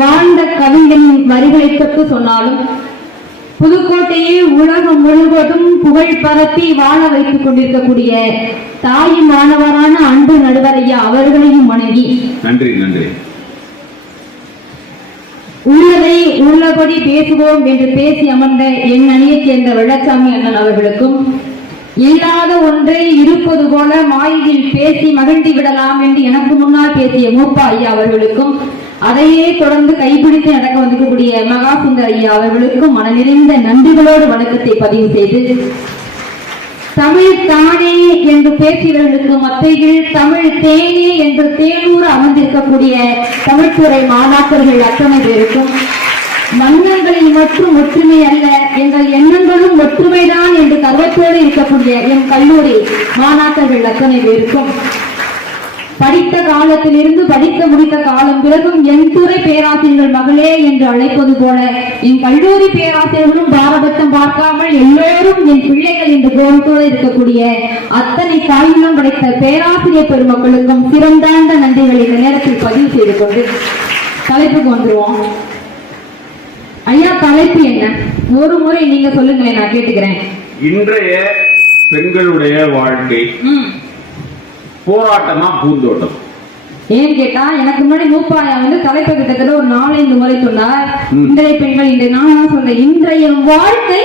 வாழ்ந்த கவிஞனின் வரிகளை தொட்டு சொன்னாலும் புதுக்கோட்டையே உலகம் முழுவதும் புகழ் பரப்பி வாழ வைத்துக் கொண்டிருக்கக்கூடிய தாய் மாணவரான அன்பு நடுவர் ஐயா அவர்களையும் வணங்கி நன்றி நன்றி. உள்ளதை உள்ளபடி பேசுவோம் என்று பேசி அமர்ந்த என் அணியைச் சேர்ந்த வெள்ளச்சாமி அண்ணன் அவர்களுக்கும், இல்லாத ஒன்றை இருப்பது போல மாயில் பேசி மகிழ்ந்து விடலாம் என்று எனக்கு முன்னால் பேசிய மூப்பா ஐயா அவர்களுக்கும், அதையே தொடர்ந்து கைப்பிடித்து நடக்க வந்திருக்கக்கூடிய மகாசுந்தர் ஐயா அவர்களுக்கும் மன நிறைந்த நன்றிகளோடு வணக்கத்தை பதிவு செய்து, தமிழ் தானே என்று பேசியவர்களுக்கு மத்தையில் தமிழ் தேனே என்று தேனூர் அமர்ந்திருக்கக்கூடிய தமிழ்துறை மாணாக்கர்கள் அத்தனை பேருக்கும், மன்னங்களில் மட்டும் ஒற்றுமை அல்ல எங்கள் எண்ணங்களும் ஒற்றுமைதான் என்று கர்வத்தோடு இருக்கக்கூடிய என் கல்லூரி மாணாக்கர்கள் அத்தனை பேருக்கும், படித்த காலத்திலிருந்து படிக்க முடித்த காலம் பிறகும் என் துறை பேராசிரியர்கள் மகளே என்று அழைப்பது போல என் கல்லூரி பேராசிரியர்களும் பாரபட்சம் பார்க்காமல் எல்லோரும் என் பிள்ளைகள் என்று கௌரவத்தோடு இருக்கக்கூடிய அத்தனை தாய்களும் படைத்த பேராசிரியர் பெருமக்களுக்கும் சிறந்தாண்ட நன்றிகளை இந்த நேரத்தில் பதிவு செய்து கொண்டு தலைப்புக்கு வந்துருவோம். ஐயா, தலைப்பு என்ன? ஒரு முறை நீங்க சொல்லுங்களேன், நான் கேட்டுக்கிறேன். இன்றைய பெண்களுடைய வாழ்க்கை போராட்டமா பூந்தோட்டம்? ஏன்னு கேட்டா, எனக்கு முன்னாடி மூப்பாயா தலைப்பை கிட்டத்தட்ட ஒரு 4-5 முறை சொன்னார். இன்றைய பெண்கள் இந்த நான் சொன்னேன், இன்றைய வாழ்க்கை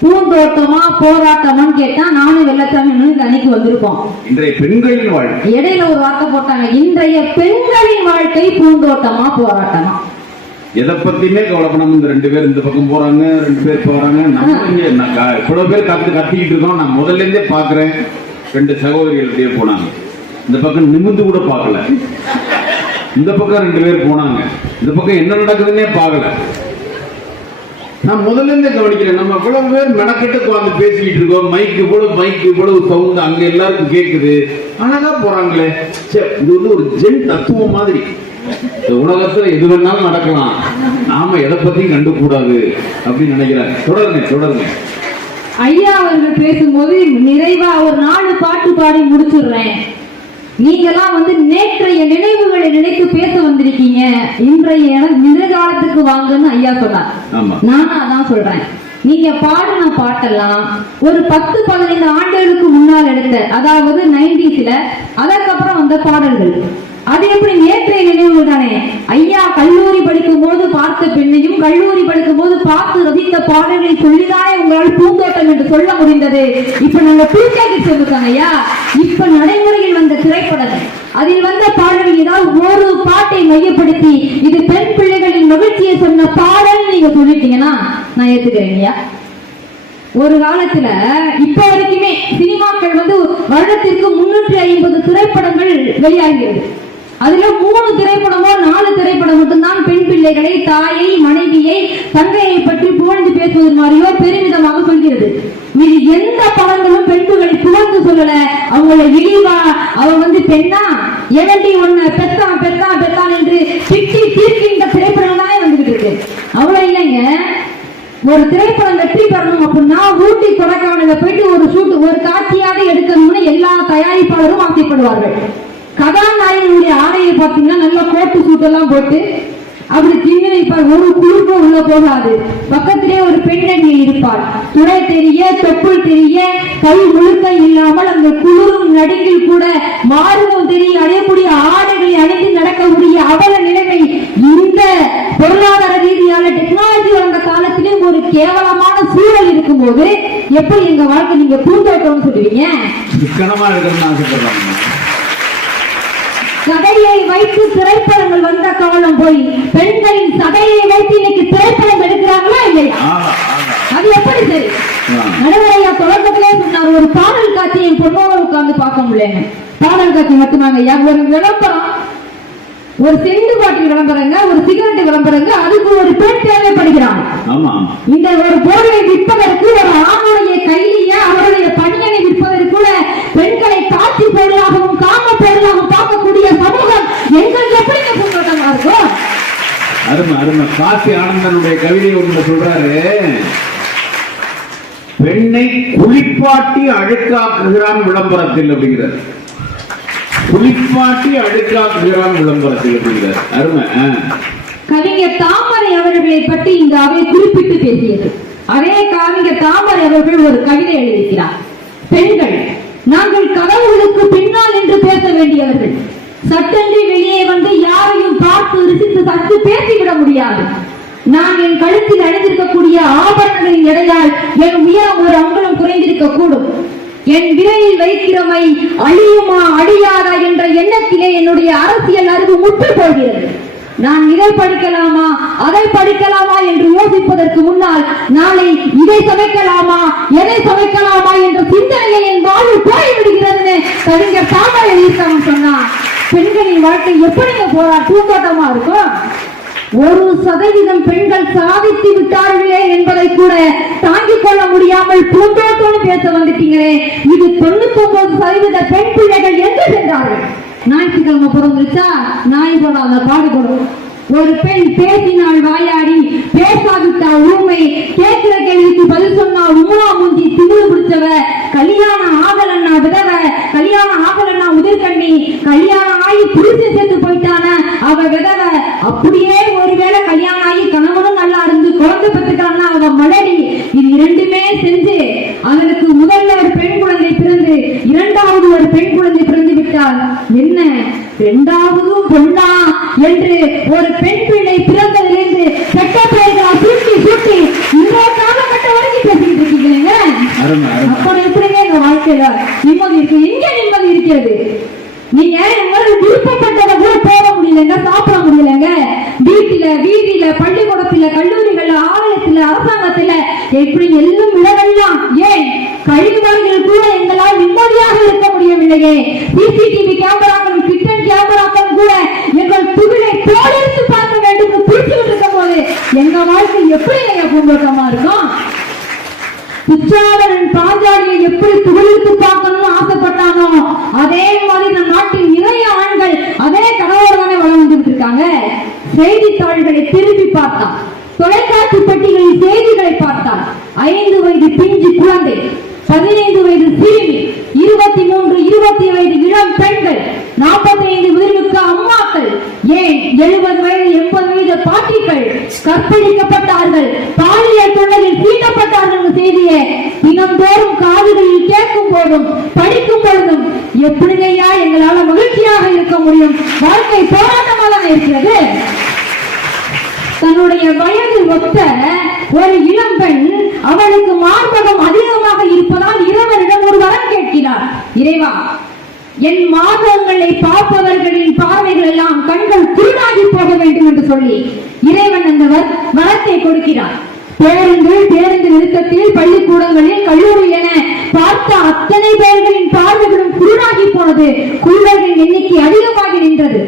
பூந்தோட்டமா போராட்டமான்னு கேட்டா நானும் வெள்ளச்சாமி அன்னைக்கு வந்திருப்போம். இன்றைய பெண்களின் வாழ்க்கை இடையில ஒரு வார்த்தை போட்டாங்க, இன்றைய பெண்களின் வாழ்க்கை பூந்தோட்டமா போராட்டமா. எதை பத்தியுமே கவலைப்படாம இந்த 2 பேர் இந்த பக்கம் போறாங்க, 2 பேர் போறாங்க. நம்ம இவ்வளவு பேர் கத்திக்கிட்டு இருக்கோம். நான் முதல்ல இருந்தே பாக்குறேன், 2 சகோதரிகள் அப்படியே போனாங்க. இந்த பக்கம் நிமிந்து கூட பார்க்கல. இந்த பக்கம் 2 பேர் போனாங்க. இந்த பக்கம் என்ன நடக்குதுன்னே பார்க்கல. நான் முதல்ல இருந்தே கவனிக்கிறேன். நம்ம இவ்வளவு பேர் மெனக்கெட்டு வந்து பேசிக்கிட்டு இருக்கோம். மைக் இவ்வளவு சவுண்ட் அங்க எல்லாருக்கும் கேட்குது. அழகா போறாங்களே. இது ஒரு ஜென் தத்துவம் மாதிரி. உலகத்துல எது வேணாலும் நடக்கலாம், நாம எதை பத்தியும் கண்டுக்கூடாது அப்படின்னு நினைக்கிறாங்க. தொடருங்க. ஐயா அவர்கள் பேசும்போது நிறைவா ஒரு 4 பாட்டு பாடி முடிச்சுடுறேன். நீங்கெல்லாம் நேற்றைய நினைவுகளை நினைத்து பேச வந்திருக்கீங்க, இன்றைய நிகழ்காலத்துக்கு வாங்கன்னு ஐயா சொன்னார். நானும் அதான் சொல்றேன். நீங்க பாடின பாட்டெல்லாம் ஒரு 10-15 ஆண்டுகளுக்கு முன்னால் எடுத்த, அதாவது 90s, அதற்கப்புறம் வந்த பாடல்கள். அது எப்படி நேற்றைய நினைவுகள் தானே. ஐயா கல்லூரி படிக்கும் போது பார்த்த பெண்ணையும் கல்லூரி படிக்கும் போது பார்த்து ரசித்த பாடல்களை சொல்லிதானே உங்களால் பூந்தோட்டம் என்று சொல்ல முடிந்தது. இப்ப நாங்க பூச்சாக்கி சொல்லிருக்காங்க ஐயா. இப்ப நடைமுறையில் வந்த திரைப்படங்கள், அதில் வந்த பாடல்கள் ஏதாவது ஒரு பாட்டை மையப்படுத்தி இது பெண் பிள்ளைகளின் மகிழ்ச்சியை சொன்ன பாடல் நீங்க சொல்லிட்டீங்கன்னா நான் ஏத்துக்கிறேன் ஐயா. ஒரு காலத்துல இப்ப வரைக்குமே சினிமாக்கள் வருடத்திற்கு 350 திரைப்படங்கள் வெளியாகிறது. அதுல 3 திரைப்படமோ 4 திரைப்படம் மட்டும்தான் பெண் பிள்ளைகளை, தாயை, மனைவியை, தங்கையை பற்றி புகழ்ந்து பேசுவது மாதிரியோ பெருமிதமாக சொல்கிறது. இது எந்த படங்களும் பெண்களை புகழ்ந்து சொல்லல. அவங்களை இழிவா அவன் பெண்ணா எவண்டி ஒண்ணு பெத்தான் என்று திட்டி தீர்க்கின்ற திரைப்படம் தானே வந்துகிட்டு இருக்கு. அவ்வளவு இல்லைங்க. ஒரு திரைப்படம் வெற்றி பெறணும் அப்படின்னா ஊட்டி கொடைக்கானல போயிட்டு ஒரு காட்சியாக எடுக்கணும்னு எல்லா தயாரிப்பாளரும் ஆசைப்படுவார்கள். கதாநாயகனுடைய ஆடையை பார்த்தீங்கன்னா நல்ல கோட்டு சூட் எல்லாம் போட்டு அப்படி திண்ணிப்பார். ஒரு குழுப்போ உள்ள போகாது. பக்கத்திலே ஒரு பெண்ணி இருப்பாள். துணை தெரிய, தொப்புள் தெரிய, கை முழுக்க இல்லாமல் அந்த குளிரும் நடுங்கில் கூட மாறுவம் தெரிய அடையக்கூடிய ஆடைகளை அணிந்து நடக்கக்கூடிய அவல நிலைமை இந்த பொருளாதார ரீதியான டெக்னாலஜி வந்த காலத்திலே ஒரு கேவலமான சூழல் இருக்கும் போது எப்படி எங்க வாழ்க்கை நீங்க பூந்தோட்டம் சொல்லுவீங்க? சதையை வைத்து திரைப்படங்கள் வந்த காலம் போய் பெண்களின் சதையை வைத்து இன்னைக்கு திரைப்படம் எடுக்கிறாங்களா இல்லையா? அது எப்படி சரி? நடுவரையா தொடக்கத்திலே சொன்னார், ஒரு பாடல் காட்சி என் பொண்ணோட உட்கார்ந்து பார்க்க முடியல. பாடல் காட்சி மட்டுமாங்க. ஒரு விளம்பரம், ஒரு செண்டு பாட்டில் விளம்பரங்க, ஒரு சிகரெட் விளம்பரங்க, அதுக்கு ஒரு பெண் தேவைப்படுகிறான். இந்த ஒரு பொருளை விற்பதற்கு ஒரு ஆணுடைய கையிலேயே அவருடைய பணியனை விற்பதற்குள்ள பெண்களை காட்சி பொருளாகவும் காம பொருளாகவும் பார்க்கக்கூடிய சமூகம் எங்களுக்கு எப்படி பூந்தோட்டமா இருக்கும்? அருமை. காசி ஆனந்தனுடைய கவிதை ஒன்று சொல்றாரு, பெண்ணை குளிப்பாட்டி அழுக்காக்குகிறான் விளம்பரத்தில் அப்படிங்கிறார். குளிப்பாட்டி அழுக்காக்குகிறான் விளம்பரத்தில் அப்படிங்கிறார். அருமை. கவிஞர் தாமரை அவர்களை பற்றி இந்த அவை குறிப்பிட்டு பேசியது. அதே கவிஞர் தாமரை அவர்கள் ஒரு கவிதை எழுதியிருக்கிறார். பெண்கள் நாங்கள் கதவுகளுக்கு பின்னால் என்று பேச வேண்டியவர்கள். சட்டென்று வெளியே வந்து யாரையும் பார்த்து ருசித்து சற்று பேசிவிட முடியாது. நான் என் கழுத்தில் அணிந்திருக்கக்கூடிய ஆபரணங்களின் எடையால் என் உயரம் ஒரு அங்குலம் குறைந்திருக்க கூடும். என் விரையில் வைக்கிறமை அழியுமா அழியாதா என்ற எண்ணத்திலே என்னுடைய அரசியல் அறிவு முற்று போகிறது. நான் இதை படிக்கலாமா அதை படிக்கலாமா என்று யோசிப்பதற்கு முன்னால் நாளை இதை சமைக்கலாமா எதை சமைக்கலாமா என்ற சிந்தனையை என் வாழ்வு போய்விடுகிறது. கவிஞர் தாமரை எழுதியிருக்காங்க சொன்னா பெண்களின் வாழ்க்கை எப்படிங்க போறா பூந்தோட்டமா இருக்கும். 1% பெண்கள் சாதித்து விட்டார்களே என்பதை கூட தாங்கிக் கொள்ள முடியாமல் பூந்தோட்டோடு பேச வந்துட்டீங்களே. இது 99% பெண் பிள்ளைகள் எங்கு சென்றார்கள்? ஞாயிற்றுக்கிழமை பிறந்துச்சா நாய் போடாத பாடுபடும். ஒரு பெண் பேசினால் வாயாடி, பேசாவிட்டால் ஊமை, கேட்கிற கேள்விக்கு பதில் சொன்னா உமா மூஞ்சி திமிரு பிடிச்சவ, கல்யாணம் ஆகலன்னா விதவ, கல்யாணம் ஆகலன்னா உதிர்கண்ணி, கல்யாணம் ஆகி புடிச்சு சேர்த்து போயிட்டான அவ விதவ, அப்படியே ஒருவேளை கல்யாணம் ஆகி கணவனும் நல்லா இருந்து குழந்தை பெற்றுக்கான்னா அவ மலடி. இது இரண்டுமே செஞ்சு அவனுக்கு முதல்ல ஒரு பெண் குழந்தை பிறந்து இரண்டாவது ஒரு பெண் குழந்தை பிறந்து விட்டால் என்ன இரண்டாவதும் பொண்ணா என்று ஒரு பெண் பிள்ளை பிறந்ததிலிருந்து பெற்ற பெயர்களை சுட்டி சுட்டி இந்த காலகட்டம் வரைக்கும் பேசிட்டு இருக்கீங்க. அப்படி எப்படிங்க எங்க வாழ்க்கையில நிம்மதி இருக்கு? எங்க நிம்மதி இருக்கிறது? நீங்க உங்களுக்கு விருப்பப்பட்டதை கூட போக முடியலங்க, சாப்பிட முடியலங்க. வீட்டில பள்ளிக்கூடத்துல கல்லூரிகள்ல ஆலயத்துல அரசாங்கத்துல எப்படி எல்லாம் இடங்கள்லாம் ஏன் கழிவறைகள் கூட எங்களால் நிம்மதியாக இருக்க முடியவில்லையே. சிசிடிவி கேமராக்கள் கிட்டன் கேமராக்கள் கூட எங்கள் புகழை தோலெடுத்து பார்க்க வேண்டும் பிடிச்சுட்டு இருக்கும் போது எங்க வாழ்க்கை எப்படி பூந்தோட்டமா இருக்கும்? பிச்சாவரன் பாஞ்சாலியை எப்படி புகழெடுத்து பார்க்கணும்னு ஆசைப்பட்டானோ அதே மாதிரி நம் நாட்டில் நிறைய ஆண்கள் அதே கனவோடு தானே வளர்ந்துட்டு இருக்காங்க. செய்தித்தாள்களை திரும்பி பார்த்தான், தொலைக்காட்சி பெட்டிகளில் செய்திகளை பார்த்தான். 5 வயது பிஞ்சு குழந்தை, 15 வயது சிறுமி, 23, 20 வயது இளம் பெண்கள், 45 வயதுக்கு அம்மாக்கள், ஏன் 70 வயது 80 வயது பாட்டிகள் கற்பழிக்கப்பட்டார்கள், பாலியல் தொல்லையில் தீண்டப்பட்டார்கள் செய்தியை தினந்தோறும் காதுகளில் கேட்கும் போதும் படிக்கும் பொழுதும் எப்படியா எங்களால மகிழ்ச்சியாக இருக்க முடியும்? வாழ்க்கை போராட்டமாக தான் இருக்கிறது. தன்னுடைய வயது ஒத்த ஒரு இளம்பெண் அவளுக்கு மார்பகம் அதிகமாக இருப்பதால் இறைவனிடம் ஒரு வரம் கேட்கிறார். இறைவா, என் மார்பகங்களை பார்ப்பவர்களின் பார்வைகள் எல்லாம் கண்கள் குருடாகி போக வேண்டும் என்று சொல்லி இறைவன் அந்த வரத்தை கொடுக்கிறார். பேருந்து நிறுத்தத்தில், பள்ளிக்கூடங்களில், கல்லூரி என பார்த்த அத்தனை பேர்களின் பார்வைகளும் குருடாகி போனது. குருடர்களின் எண்ணிக்கை அதிகமாகி நின்றது.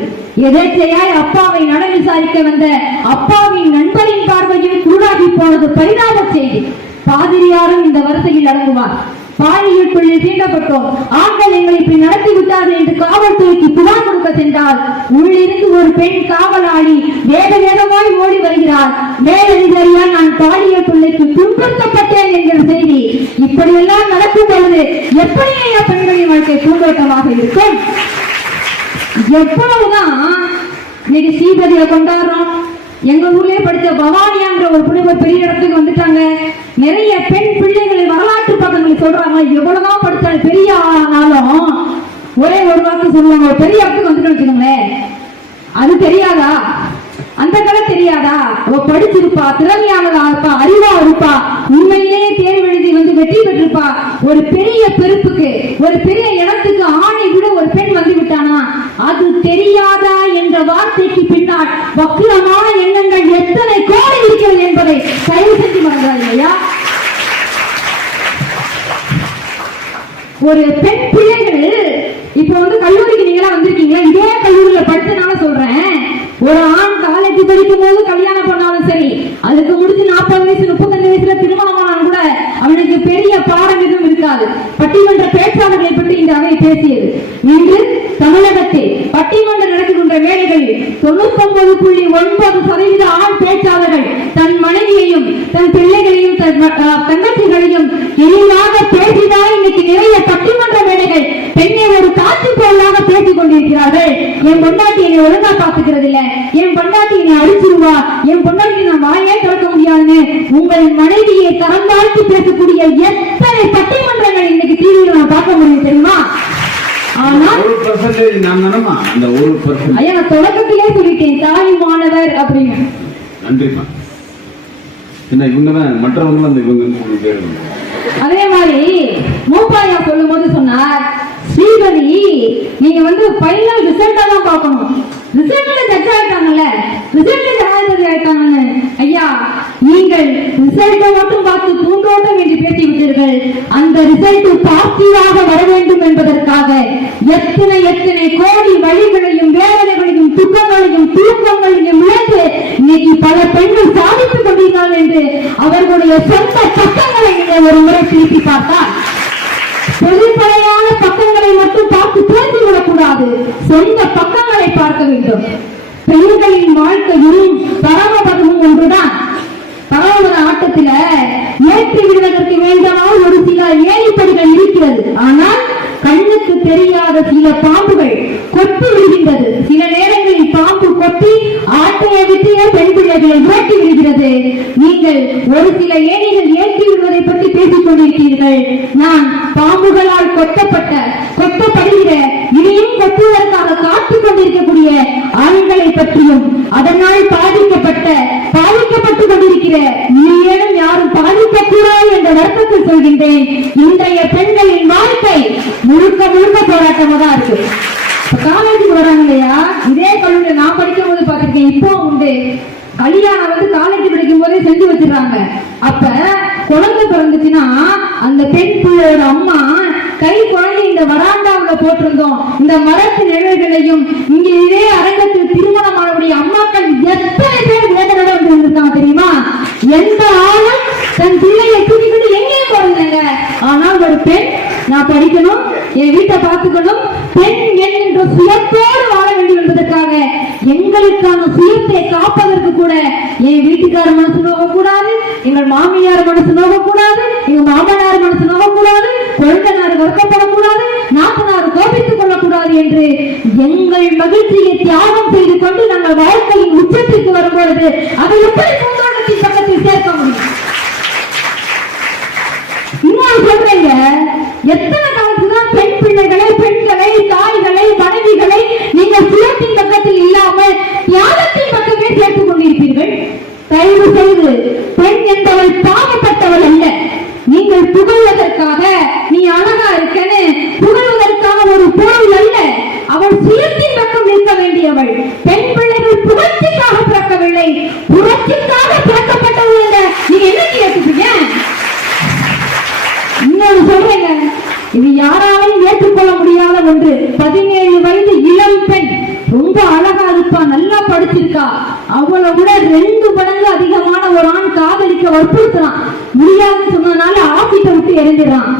எதேச்சையாய் அப்பாவை நலம் விசாரிக்க வந்த அப்பாவின் நண்பரின் பார்வையில் குருடாகி போனது பரிதாப செய்தி. பாதிரியாரும் இந்த வரிசையில் அடங்குவார். பாலியலுக்குள்ளே தீண்டப்பட்டோம், ஆண்கள் எங்களை இப்படி நடத்தி விட்டார்கள் என்று காவல்துறைக்கு புகார் கொடுக்க சென்றால் உள்ளிருந்து ஒரு பெண் காவலாளி வேக வேகமாய் ஓடி வருகிறார். மேலதிகாரியால் நான் பாலியல் தொல்லைக்கு துன்புறுத்தப்பட்டேன் என்கிற செய்தி. இப்படியெல்லாம் நடக்கும் பொழுது எப்படி பெண்களின் வாழ்க்கை பூந்தோட்டமாக இருக்கும்? எவ்வளவுதான் இன்னைக்கு ஸ்ரீபதியை கொண்டாடுறோம். எங்க ஊர்லயே படிச்ச பவானியாங்கிற ஒரு புனித பெரிய இடத்துக்கு வந்துட்டாங்க. நிறைய பெண் பிள்ளைகளை வரலாற்று பக்கங்களை சொல்றாங்க. எவ்வளவுதான் படிச்சாலும் பெரிய ஆனாலும் ஒரே ஒரு வாக்கு சொல்லுவாங்க, பெரிய இடத்துக்கு வந்துட்டு வச்சுக்கோங்களேன். அது தெரியாதா? அந்த கதை தெரியாதா? அவ படிச்சிருப்பா, திறமையானதா இருப்பா, அறிவா இருப்பா, உண்மையிலேயே தேர்வு எழுதி வந்து வெற்றி பெற்றிருப்பா. ஒரு பெரிய பெருப்புக்கு, ஒரு பெரிய இடத்துக்கு ஆணை விட ஒரு பெண் வந்து விட்டானா அது தெரியாதா என்ற வார்த்தைக்கு பின்னால் வக்கிரமான எண்ணங்கள் எத்தனை கோடி இருக்கிறது என்பதை தயவு செஞ்சு மறந்தார் இல்லையா? ஒரு பெண் பிள்ளைகள் இப்ப வந்து கல்லூரிக்கு நீங்க வந்திருக்கீங்களா? இதே கல்லூரியில படிச்சனால சொல்றேன். ஒரு ஆண் காலேஜ் படிக்கும் போது கல்யாணம் பண்ணாலும் சரி, அதுக்கு முடிச்சு 40 வயசு 35 வயசுல திருமணமானாலும் கூட அவனுக்கு பெரிய பாடம் எதுவும் இருக்காது. பட்டிமன்ற பேச்சாளர்களை பற்றி இந்த அவை பேசியது. இன்று தமிழகத்தில் பட்டிமன்றம் நடக்கின்ற வேலைகளில் 99.9% ஆண் பேச்சாளர்கள் தன் மனைவியையும் தன் பிள்ளைகளையும் தங்கச்சிகளையும் எளிதாக பேசினால் இன்னைக்கு நிறைய பட்டிமன்ற வேலைகள் பெண்ணை ஒரு காட்சி பொருளாக பேசிக் கொண்டிருக்கிறார்கள். என் பொண்டாட்டி என்னை ஒழுங்கா பாத்துக்கிறது இல்ல, என் பொண்டாட்டி என்னை அடிச்சிருவா, பேசுவா, என் பொண்டாட்டி நான் வாயே திறக்க முடியாதுன்னு உங்கள் மனைவியை தரம் தாழ்த்தி பேசக்கூடிய எத்தனை பட்டிமன்றங்கள் இன்னைக்கு டிவியில் நான் பார்க்க முடியும் தெரியுமா? ஆனால் 1% நான் தானமா அந்த 1%. ஐயா நான் தொடக்கத்திலே சொல்லிட்டேன் தாயுமானவர் அப்படின்னு. நன்றிமா. என்ன இவங்கதான் மற்றவங்க அந்த இவங்க பேர். அதே மாதிரி மூப்பாயா சொல்லும் போது சொன்னார், ஸ்ரீபதி நீங்க வந்து ஃபைனல் ரிசல்ட்டா தான் பார்க்கணும். ரிசல்ட்ல ஜட்ஜ் ஆயிட்டாங்கல்ல, ரிசல்ட்ல ஜனாதிபதி ஆயிட்டாங்கன்னு. ஐயா நீங்கள் ரிசல்ட்டை மட்டும் பார்த்து பூந்தோட்டம் என்று பேசி விட்டீர்கள். அந்த ரிசல்ட் பாசிட்டிவாக வர வேண்டும் என்பதற்காக எத்தனை எத்தனை கோடி வழிகளையும் வேதனைகளையும் துக்கங்களையும் தூக்கங்களையும் இழந்து இன்னைக்கு பல பெண்கள் சாதித்துக் கொண்டீர்கள் என்று அவர்களுடைய சொந்த பக்கங்களை நீங்கள் ஒரு முறை திருப்பி பார்த்தால், பொதுப்படையான பக்கங்களை மட்டும் பார்த்து பேசிவிடக் கூடாது, சொந்த பக்கங்களை பார்க்க வேண்டும். பெண்களின் வாழ்க்கையும் பரமபதமும் ஒன்றுதான். பரமபத ஆட்டத்தில ஏற்றி விடுவதற்கு வேண்டாமல் ஒரு சில ஏணிப்படிகள் இருக்கிறது. ஆனால் கண்ணுக்கு தெரியாத சில பாம்புகள் கொத்தி விடுகின்றது. சில நேரங்களில் பாம்பு கொத்தி ஆட்டையை விட்டு பெண் பிள்ளைகளை உருட்டி விடுகிறது. நீங்கள் ஒரு சில ஏணிகள் ஏற்றி விடுவதை பற்றி பேசிக் கொண்டிருக்கிறீர்கள். நான் பாம்புகளால் கொத்தப்படுகிற இனியும் கொத்துவதற்காக காத்துக் கொண்டிருக்கக்கூடிய ஆண்களை பற்றியும் அதனால் பாதிக்கப்பட்டுக் கொண்டிருக்கிற இனியேனும் யாரும் பாதிக்கக்கூடாது என்ற வருத்தத்தில் சொல்கின்றேன். இன்றைய பெண்களின் வாழ்க்கை முழுக்க முழுக்க போராட்டமா தான் இருக்கு. காலேஜுக்கு வராங்க இல்லையா, இதே கல்லூரியில் நான் படிக்கும் போது பார்த்திருக்கேன், இப்போ உண்டு. கல்யாணம் வந்து காலேஜ் படிக்கும் போதே செஞ்சு வச்சிடறாங்க. அப்ப குழந்தை பிறந்துச்சுன்னா அந்த பெண் பிள்ளையோட அம்மா கை குழந்தை இந்த வராண்டாவில் போட்டிருந்தோம். இந்த மரத்து நிழல்களையும் இங்க இதே அரங்கத்தில் திருமணமானவருடைய அம்மாக்கள் எத்தனை பேர் வேதனை இருந்திருக்காங்க தெரியுமா? எந்த ஆளும் தன் பிள்ளையை தூக்கிக்கிட்டு எங்கேயும் போறதில்லைங்க. ஆனால் ஒரு பெண் நான் படிக்கணும், என் வீட்டை பார்த்துக்கணும், பெண் என்கின்ற சுயத்தோடு வாழ வேண்டும் என்பதற்காக எங்களுக்கான சுயத்தை காப்பதற்கு கூட என் வீட்டுக்கார மனசு நோகக்கூடாது, எங்கள் மாமியார் மனசு நோகக்கூடாது, எங்க மாமனார் மனசு நோகக்கூடாது, கொழுந்தனார் வருத்தப்படக்கூடாது, நாத்தனார் கோபித்துக் கொள்ளக்கூடாது என்று எங்கள் மகிழ்ச்சியை தியாகம் செய்து கொண்டு நாங்கள் வாழ்க்கையின் உச்சத்திற்கு வரும்பொழுது அதை எப்படி பூந்தோட்டத்தின் பக்கத்தில் சேர்க்க முடியும்? இன்னொரு சொல்றீங்க, எத்தனை காலத்துதான் பெண் பிள்ளைகளை, பெண்களை, தாய்களை, மனைவிகளை நீங்கள் சுயத்தின் பக்கத்தில் இல்லாமல் தியாகத்தின் பக்கமே சேர்த்துக் கொண்டிருப்பீர்கள்? தயவு செய்து பெண் என்பவள் பாவப்பட்டவள் அல்ல. நீங்கள் புகழ்வதற்காக, நீ அழகா இருக்கன்னு புகழ்வதற்காக ஒரு பொருள் அல்ல. அவள் சுயத்தின் பக்கம் நிற்க வேண்டியவள். பெண் பிள்ளைகள் புகழ்ச்சிக்காக பிறக்கவில்லை, புரட்சிக்காக பிறக்கப்பட்டவள் என்ற நீங்க என்ன கேட்டுப்பீங்க? இன்னொரு சொல்றேங்க, இது யாராலையும் ஏற்றுக்கொள்ள முடியாத ஒன்று. 17 வயது இளம் பெண், ரொம்ப அழகா இருப்பா, நல்லா படிச்சிருக்கா, அவளை விட 2 மடங்கு அதிகமான ஒரு ஆண் காதலிக்க வற்புறுத்தலாம். முடியாதுன்னு சொன்னதுனால ஆசிட்டை விட்டு எரிஞ்சிடறான்.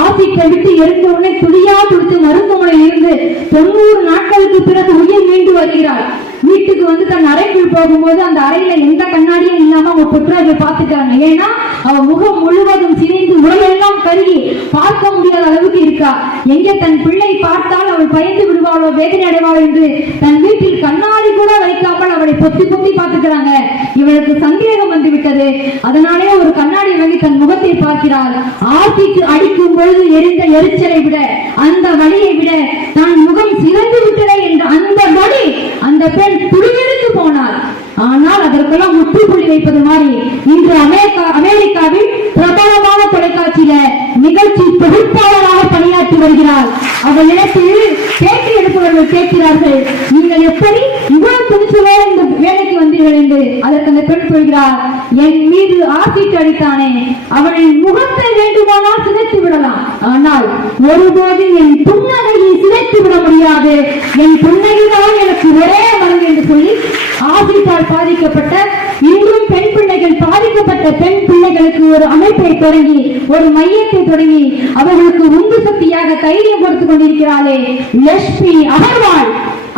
ஆசிட்டை விட்டு எரிந்த உடனே துடியா துடித்து மருத்துவமனையில் இருந்து 90 நாட்களுக்கு பிறகு உயிர் மீண்டு வருகிறாள். வீட்டுக்கு வந்து தன் அறைக்குள் போகும்போது அந்த அறையில எந்த கண்ணாடியும் இல்லாம அவங்க பெற்றோர்கள் பார்த்துட்டாங்க. ஏன்னா அவ முகம் முழுவதும் சிதைந்து உடலெல்லாம் கருகி பார்க்க முடியாத அளவுக்கு இருக்கா. எங்கே தன் பிள்ளை பார்த்தால் அவள் பயந்து விடுவாளோ, வேதனை அடைவாள் என்று தன் வீட்டில் கண்ணாடி கூட வைக்காமல் அவளை பொத்தி பொத்தி பார்த்துக்கிறாங்க. இவளுக்கு சந்தேகம் வந்து விட்டது. அதனாலே ஒரு கண்ணாடி வாங்கி தன் முகத்தை பார்க்கிறாள். ஆசிட்டு அடிக்கும் பொழுது எரிந்த எரிச்சலை விட, அந்த வலியை விட தன் முகம் சிறந்து விட்டதே என்ற அந்த வலி அந்த பெண் துடியெடுத்து போனாள். ஆனால் அதற்கெல்லாம் முற்றுப்புள்ளி வைப்பது மாதிரி இன்று அமெரிக்காவில் பிரபலமான தொலைக்காட்சியில நிகழ்ச்சி தொகுப்பாளராக பணியாற்றி வருகிறார். அவள் இடத்தில் பேட்டி எடுப்பவர்கள் கேட்கிறார்கள், நீங்கள் எப்படி இவ்வளவு துணிச்சலோ இந்த வேலைக்கு வந்தீர்கள் என்று. அதற்கு அந்த பெண் சொல்கிறார், என் மீது ஆசிட் அடித்தானே, அவனின் முகத்தை வேண்டுமானால் சிதைத்து விடலாம், ஆனால் ஒருபோதும் என் புன்னகையை சிதைத்து விட முடியாது. என் புன்னகைதான் எனக்கு ஒரே மருந்து என்று சொல்லி ஆசிட்டால் பாதிக்கப்பட்ட, இன்றும் பெண் பிள்ளைகள் பாதிக்கப்பட்ட பெண் பிள்ளைகளுக்கு ஒரு அமைப்பை தொடங்கி, ஒரு மையத்தை தொடங்கி அவர்களுக்கு உந்து சக்தியாக தைரியம் கொடுத்துக் கொண்டிருக்கிறாளே லட்சுமி அகர்வால்.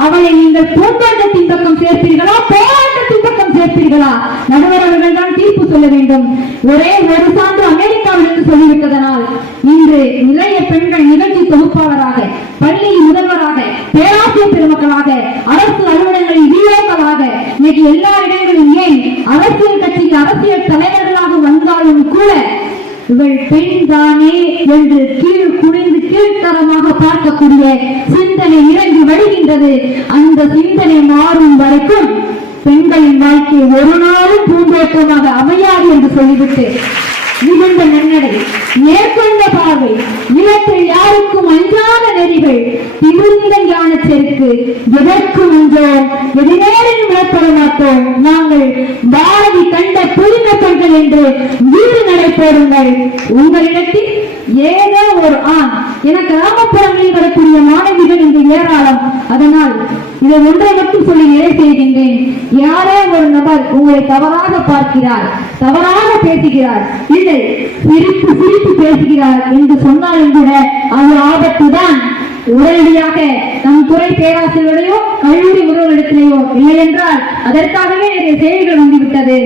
அவளை நீங்கள் பூந்தோட்டத்தின் பக்கம் சேர்ப்பீர்களா, போராட்டத்தின் பக்கம் சேர்ப்பீர்களா? நடுவர் அவர்கள் தான் தீர்ப்பு சொல்ல வேண்டும். ஒரே ஒரு சான்று அமெரிக்காவில் இருந்து சொல்லிவிட்டதனால் இன்று நிறைய பெண்கள் நிகழ்ச்சி தொகுப்பாளராக, பள்ளி முதல்வராக, பேராசிரியர் பெருமக்களாக, அரசு அலுவலகங்களில் விஓக்களாக, இன்னைக்கு எல்லா இடங்களிலும் ஏன் அரசியல் கட்சிக்கு அரசியல் தலைவர்களாக வந்தாலும் கூட இவள் பெண் தானே என்று கீழ் குனிந்து கீழ்த்தரமாக பார்க்கக்கூடிய சிந்தனை இறங்கி வருகின்றது. அந்த சிந்தனை மாறும் வரைக்கும் பெண்களின் வாழ்க்கை ஒரு நாளும் பூந்தோட்டமாக அமையாது என்று சொல்லிவிட்டு மிகுந்த நன்னடை, மேற்கொண்ட பார்வை, இவற்றில் யாருக்கும் அஞ்சாத நெறிகள், திமிர்ந்த ஞான செருக்கு, எதற்கும் அஞ்சோம், எதிரேனும் விடப்பட மாட்டோம். நாங்கள் பாரதி கண்ட புதுமை பெண்கள் என்று வீடு நடை போடுங்கள். உங்களிடத்தில் ஏதோ ஒரு ஆண், என கிராமப்புறங்களில் வரக்கூடிய மாணவிகள் இங்கு ஏராளம். அதனால் இதை ஒன்றை மட்டும் சொல்லி நிறைவு செய்கின்றேன். யாரோ ஒரு நபர் உங்களை தவறாக பார்க்கிறார், தவறாக பேசுகிறார், இல்லை சிரிப்பு சிரிப்பு பேசுகிறார் என்று சொன்னாலும் கூட அது ஆபத்துதான். உடனடியாக நம் துறை பேராசிரியர்களையோ கல்லூரி முதல்வரிடத்திலேயோ இல்லை என்றால் அதற்காகவே நிறைய செய்திகள் வந்துவிட்டது.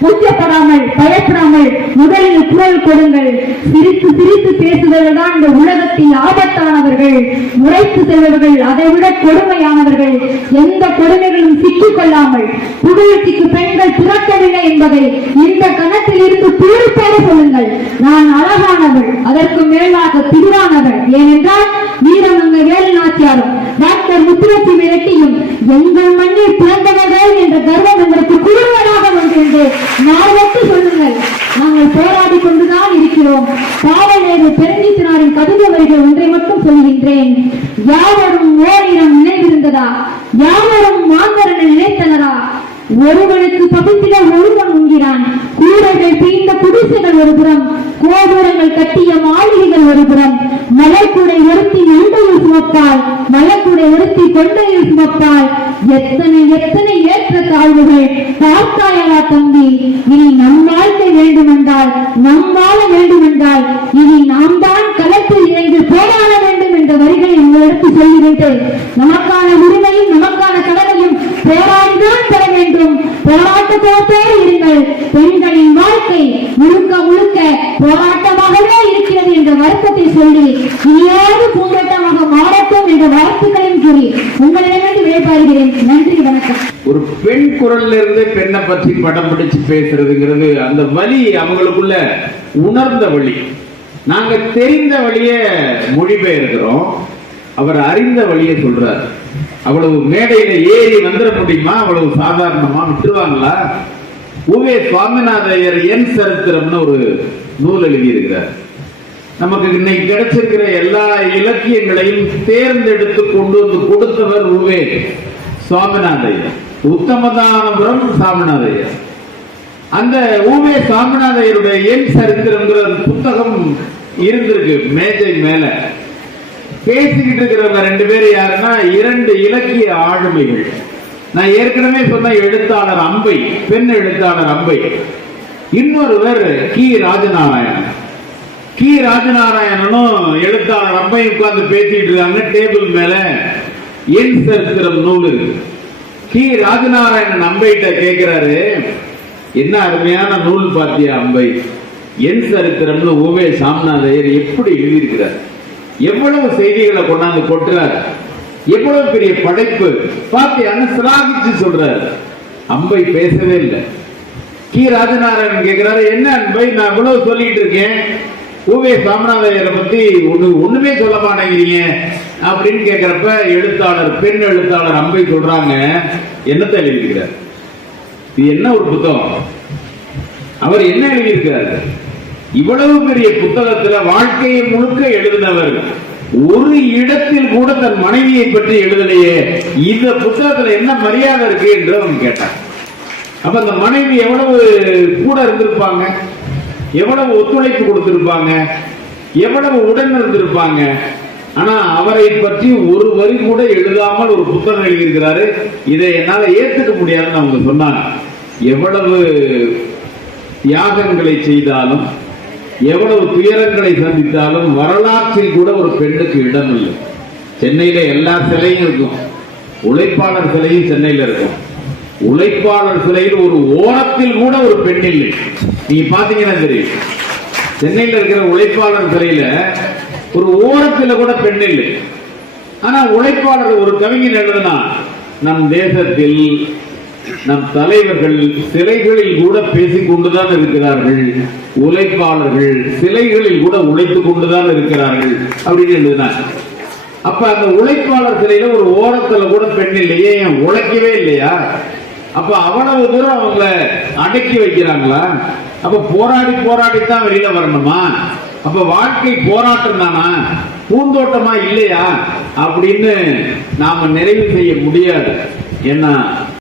கூச்சப்படாமல் பயப்படாமல் முதலில் குரல் கொடுங்கள். சிரித்து சிரித்து பேசுபவர்கள் தான் இந்த உலகத்தில் ஆபத்தானவர்கள். முறைத்து செல்பவர்கள் அதை விட கொடுமையானவர்கள். எந்த கொடுமைகளும் சிக்கிக் கொள்ளாமல் புகழ்ச்சிக்கு பெண்கள் பிறக்கவில்லை என்பதை இந்த கணத்தில் இருந்து பூரிப்பேற சொல்லுங்கள். நான் அழகானவள், அதற்கு மேலாக திரிவானவள். ஏனென்றால் வீரமங்க வேலு நாச்சியாரும் டாக்டர் முத்துலட்சுமி ரெட்டியும் எங்கள் மண்ணில் பிறந்தவர்கள் என்ற கர்வம் எங்களுக்கு குழுவதாக என்று நாளைக்கு சொல்லுங்கள். நாங்கள் போராடி கொண்டுதான் இருக்கிறோம். பாவலேறு பெருஞ்சித்தினாரின் கவிதை வரிகள் ஒன்றை மட்டும் சொல்கின்றேன். யாவரும் ஓரிடம் நினைவிருந்ததா, யாவரும் மாந்தரனை நினைத்தனரா, ஒருவனுக்கு பகுதியில ஒருவன் உண்கிறான். கூரைகள் பீந்த குடிசைகள் ஒரு புறம், கோபுரங்கள் கட்டிய மாளிகைகள் ஒரு புறம், மலைக்குடை ஒருத்தி நண்டையில் சுமப்பால், மலைக்குடை ஒருத்தி கொண்டையில் சுமப்பால், எத்தனை எத்தனை ஏற்ற தாழ்வுகள் பார்த்தாயா தம்பி. இனி நம் வாழ்க்கை வேண்டுமென்றால், நம் வாழ வேண்டுமென்றால் இனி நாம் தான் களத்தில் இறங்கி போராட வேண்டும் என்ற வரிகளை உங்களுக்கு சொல்லிவிட்டு நமக்கான உரிமையும் நமக்கான கடமையும் போராடிதான் பெற வேண்டும். போராட்டத்தோட்டே இருங்கள். பெண்களின் வாழ்க்கை முழுக்க முழுக்க போராட்டமாகவே இருக்கிறது என்ற வருத்தத்தை சொல்லி இனியாவது பூந்தோட்டமாக மாறட்டும் என்ற வாழ்த்துக்களையும் கூறி உங்களிடமிருந்து விடைபாருகிறேன். நன்றி, வணக்கம். ஒரு பெண் குரல்ல இருந்து பெண்ணை பற்றி படம் பிடிச்சு பேசுறதுங்கிறது அந்த வழி அவங்களுக்குள்ள உணர்ந்த வழி. நாங்க தெரிந்த வழியை மொழிபெயர்க்கிறோம், அவர் அறிந்த வழியை சொல்றார். அவ்வளவு மேடையில ஏறி வந்துட முடியுமா? அவ்வளவு சாதாரணமா விட்டுருவாங்களா? உவே சுவாமிநாதையர் என் சரித்திரம்னு ஒரு நூல் எழுதியிருக்கிறார். நமக்கு இன்னைக்கு கிடைச்சிருக்கிற எல்லா இலக்கியங்களையும் தேர்ந்தெடுத்து கொண்டு வந்து கொடுத்தவர் உவே சுவாமிநாதையர், உத்தமதானபுரம் சாமிநாதையர். அந்த உவே சாமிநாதையருடைய என் சரித்திரம்ங்கிற புத்தகம் இருந்திருக்கு மேஜை மேல. பேசிக்கிட்டு இருக்கிறவங்க ரெண்டு பேரும் யாருன்னா இரண்டு இலக்கிய ஆளுமைகள். நான் ஏற்கனவே சொன்ன எழுத்தாளர் அம்பை, பெண் எழுத்தாளர் அம்பை. இன்னொருவர் கி ராஜநாராயணன். கி ராஜநாராயணனும் எழுத்தாளர் அம்பை உட்கார்ந்து பேசிட்டு இருக்காங்க. டேபிள் மேல என் சரித்திரம் நூல் இருக்கு. கி ராஜநாராயணன் அம்பைட்ட கேட்கிறாரு, என்ன அருமையான நூல் பாத்தியா அம்பை, என் சரித்திரம்னு ஓவே சாமிநாதையர் எப்படி எழுதியிருக்கிறார், எவ்வளவு செய்திகளை கொண்டாந்து கொட்டுறார், எவ்வளவு பெரிய படைப்பு பாத்தியான்னு சிலாகிச்சு சொல்றாரு. அம்பை பேசவே இல்லை. கி ராஜநாராயணன் கேட்கிறாரு, என்ன அம்பை நான் இவ்வளவு சொல்லிட்டு இருக்கேன், ஓவே சாமிநாதையரை பத்தி ஒண்ணுமே சொல்ல மாட்டேங்கிறீங்க அப்படின்னு கேட்கிறப்ப எழுத்தாளர், பெண் எழுத்தாளர் அம்பை சொல்றாங்க, என்னத்தை எழுதியிருக்கிறார், இது என்ன ஒரு புத்தகம், அவர் என்ன எழுதியிருக்கிறார், இவ்வளவு பெரிய புத்தகத்துல வாழ்க்கையை முழுக்க எழுதினவர் ஒரு இடத்தில் கூட தன் மனைவியை பற்றி எழுதலையே, இந்த புத்தகத்துல என்ன மரியாதை இருக்கு என்று அவன் கேட்டான். அப்ப அந்த மனைவி எவ்வளவு கூட இருந்திருப்பாங்க, எவ்வளவு ஒத்துழைப்பு கொடுத்திருப்பாங்க, எவ்வளவு உடன் இருந்திருப்பாங்க. ஆனா அவரை பற்றி ஒரு வரி கூட எழுதாமல் ஒரு புத்தகம் எழுதியிருக்கிறாரு. இதை என்னால ஏத்துக்க முடியாதுன்னு அவங்க சொன்னாங்க. எவ்வளவு தியாகங்களை செய்தாலும், எவ்வளவு துயரங்களை சந்தித்தாலும் வரலாற்றில் கூட ஒரு பெண்ணுக்கு இடம் இல்லை. சென்னையில எல்லா சிலையும் இருக்கும், உழைப்பாளர் சிலையும் சென்னையில இருக்கும். உழைப்பாளர் சிலையில் ஒரு ஓரத்தில் கூட ஒரு பெண் இல்லை. நீங்க பாத்தீங்கன்னா தெரியும், சென்னையில இருக்கிற உழைப்பாளர் சிலையில ஒரு ஓரத்துல கூட பெண் இல்லை. ஆனா உழைப்பாளர் ஒரு கவிஞர் எழுதுனா, நம் தேசத்தில் நம் தலைவர்கள் சிலைகளில் கூட பேசிக் கொண்டுதான் இருக்கிறார்கள், உழைப்பாளர்கள் சிலைகளில் கூட உழைத்துக் கொண்டுதான் இருக்கிறார்கள் அப்படின்னு எழுதினார். அப்ப அந்த உழைப்பாளர் சிலையில ஒரு ஓரத்துல கூட பெண் இல்லையே, உழைக்கவே இல்லையா? அப்ப அவ்வளவு தூரம் அவங்க அடக்கி வைக்கிறாங்களா? அப்ப போராடி போராடித்தான் வெளியில வரணுமா? அப்ப வாழ்க்கை போராட்டம் தானா, பூந்தோட்டமா இல்லையா அப்படின்னு நாம நிறைவு செய்ய முடியாது. ஏன்னா